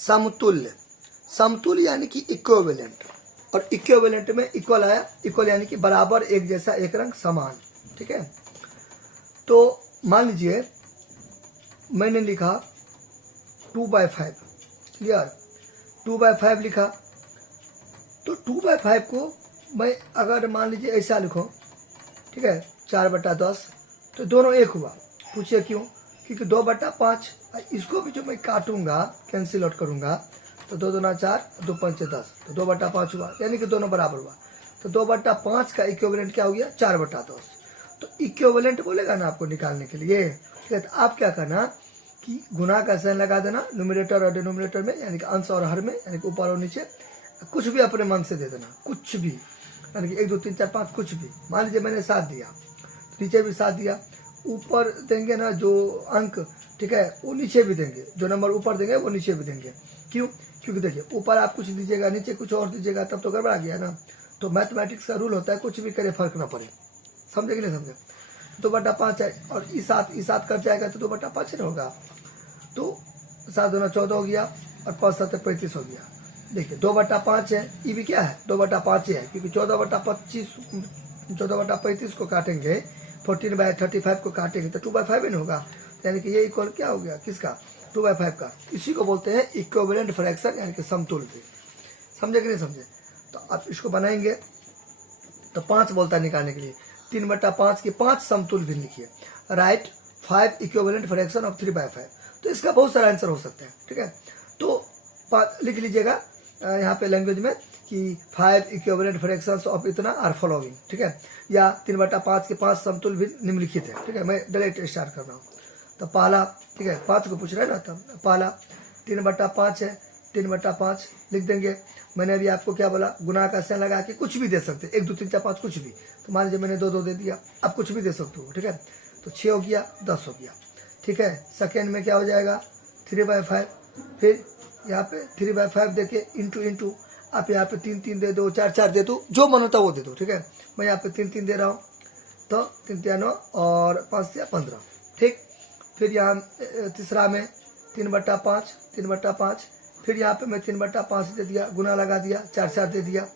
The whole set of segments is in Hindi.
समतुल्य, समतुल्य यानी कि इक्विवेलेंट, और इक्विवेलेंट में इक्वल आया, इक्वल यानी कि बराबर, एक जैसा, एक रंग, समान। ठीक है, तो मान लीजिए मैंने लिखा 2/5, क्लियर, 2/5 लिखा, तो 2/5 को मैं अगर मान लीजिए ऐसा लिखूं, ठीक है, 4/10, तो दोनों एक हुआ। पूछिए क्यों? क्योंकि 2/5, इसको भी जो मैं काटूंगा, कैंसिल आउट करूंगा, तो 2 दूना 4, 2 पंचे 10, तो 2/5 हुआ, यानी कि दोनों बराबर हुआ। तो 2/5 का इक्विवेलेंट क्या हो गया? 4/10। तो इक्विवेलेंट बोलेगा ना आपको निकालने के लिए, ठीक है, तो आप क्या करना कि गुना का साइन लगा देना न्यूमरेटर और डिनोमिनेटर में, यानी कि अंश और हर में, यानी कि ऊपर और नीचे, कुछ भी अपने मन से दे देना, कुछ भी, यानी कि 1 2 3 4 5 कुछ भी। मान लीजिए मैंने 7 दिया, नीचे भी 7 दिया, ऊपर देंगे ना जो अंक, ठीक है, वो नीचे भी देंगे, जो नंबर ऊपर देंगे वो नीचे भी देंगे। क्यों? क्योंकि देखिए ऊपर आप कुछ दीजिएगा, नीचे कुछ और दीजिएगा, तब तो गड़बड़ा गया ना। तो मैथमेटिक्स का रूल होता है कुछ भी करे फर्क ना पड़े, समझे कि नहीं समझे? 2/5 है और ई सात कट जाएगा तो 2/5 नहीं होगा। तो 7 दूना 14 हो गया और 5 7 35 हो गया। देखिए 2/5 है, ये भी क्या है? 2/5 ही है, क्योंकि 14/35 को काटेंगे, 14/35 को काटेंगे तो 2/5 ही नहीं होगा, यानी कि ये इक्वल क्या हो गया? किसका? 2/5 का। इसी को बोलते हैं इक्विवेलेंट फ्रैक्शन, यानी कि समतुल्य। समझे कि नहीं समझे? तो आप इसको बनाएंगे तो 5 बोलता है निकालने के लिए, 3/5 की 5 समतुल्य भिन्न लिखिए, राइट 5 इक्विवेलेंट फ्रैक्शन ऑफ 3/5। तो इसका बहुत सारा आंसर हो सकता है, ठीक है। तो लिख लीजिएगा यहाँ पे लैंग्वेज में कि 5 इक्विवेलेंट फ्रैक्शंस ऑफ इतना आर फॉलोइंग, ठीक है, या 3/5 के 5 समतुल्य भिन्न निम्नलिखित है, ठीक है। मैं डायरेक्ट स्टार्ट कर रहा हूँ। तो पहला, ठीक है, 5 को पूछ रहा है ना, तो पहला 3/5 है, 3/5 लिख देंगे। मैंने अभी आपको क्या बोला? गुना का साइन लगा के कुछ भी दे सकते हैं, 1 2 3 4 5 कुछ भी। तो मान लीजिए मैंने 2 2 दे दिया, आप कुछ भी दे सकते हो, ठीक है। तो 6 हो गया, 10 हो गया, ठीक है। सेकेंड में क्या हो जाएगा? 3/5, फिर यहाँ पे 3/5 देके इंटू आप यहाँ पे 3 3 दे दो, 4 4 दे दो, जो मन होता है वो दे दो, ठीक है। मैं यहाँ पे 3 3 दे रहा हूँ, तो 3 3 9 और 5 से 15, ठीक। फिर यहाँ तीसरा में 3/5, 3/5, फिर यहाँ पे मैं 3/5 दे दिया, गुना लगा दिया, 4 4 दे दिया,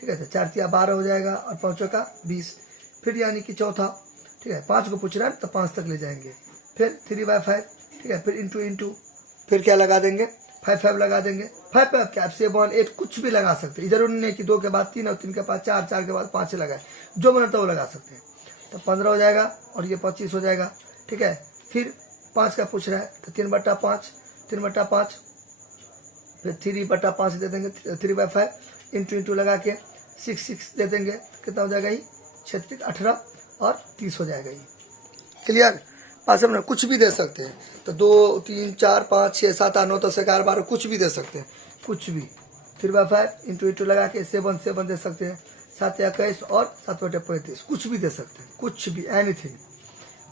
ठीक है। तो 4 3 12 हो जाएगा और 5 का 20। फिर यानी कि चौथा, ठीक है, 5 को पूछ रहा है तो 5 तक ले जाएंगे। फिर 3/5, ठीक है, फिर इंटू फिर क्या लगा देंगे? 5 5 लगा देंगे। 5 5 क्या? 7 8 कुछ भी लगा सकते हैं, जरूरी नहीं कि 2 के बाद 3 और 3 के बाद 4, 4 के बाद 5 लगाए, जो मन होता है वो लगा सकते हैं। तो 15 हो जाएगा और ये 25 हो जाएगा, ठीक है। फिर 5 का पूछ रहा है तो 3/5, 3/5, फिर 3/5 दे देंगे, 3/5 इंटू लगा के 6 6 दे देंगे, कितना हो जाएगा? ये 36 18 और 30 हो जाएगा। ये क्लियर? पास में कुछ भी दे सकते हैं, तो 2 3 4 5 6 7 8 9 10 11 12 कुछ भी दे सकते हैं, कुछ भी। 3/5 इंटू लगा के 7 7 दे सकते हैं, 7 21 और 7/35 कुछ भी दे सकते हैं, कुछ भी, एनीथिंग,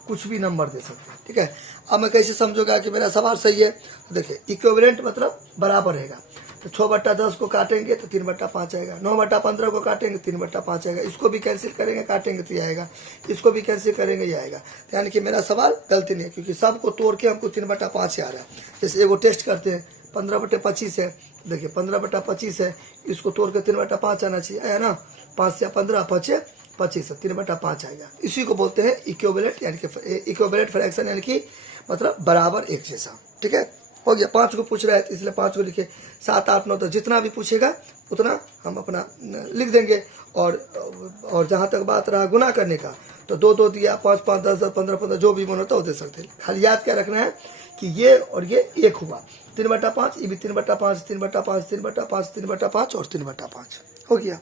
कुछ भी नंबर दे सकते हैं, ठीक है। अब मैं कैसे समझूंगा कि मेरा सवाल सही है? तो देखिए इक्विवेलेंट मतलब बराबर रहेगा। तो 6/10 को काटेंगे तो 3/5 आएगा, 9/15 को काटेंगे 3/5 आएगा, इसको भी कैंसिल करेंगे काटेंगे तो ये आएगा, इसको भी कैंसिल करेंगे ये आएगा। तो यानी कि मेरा सवाल गलती नहीं है, क्योंकि सबको तोड़ के हमको 3/5 आ रहा है। जैसे एगो टेस्ट करते हैं, 15/25 है, देखिए 15/25 है, इसको तोड़ के 3/5 आना चाहिए, आया ना। 5 से 15 5 25 3/5 आएगा। इसी को बोलते हैं इक्विवेलेंट, यानी कि इक्विवेलेंट फ्रैक्शन, यानी कि मतलब बराबर, एक जैसा, ठीक है। हो गया। 5 को पूछ रहा है तो इसलिए 5 को लिखे, 7 8 9 तो जितना भी पूछेगा उतना हम अपना लिख देंगे। और जहाँ तक बात रहा गुना करने का, तो 2 2 दिया, 5 5 10 10 15 15 जो भी मन होता है वो दे सकते हैं। खाली याद क्या रखना है कि ये और ये एक हुआ, 3/5, ये भी 3/5 3/5 3/5 3/5 और 3/5 हो गया।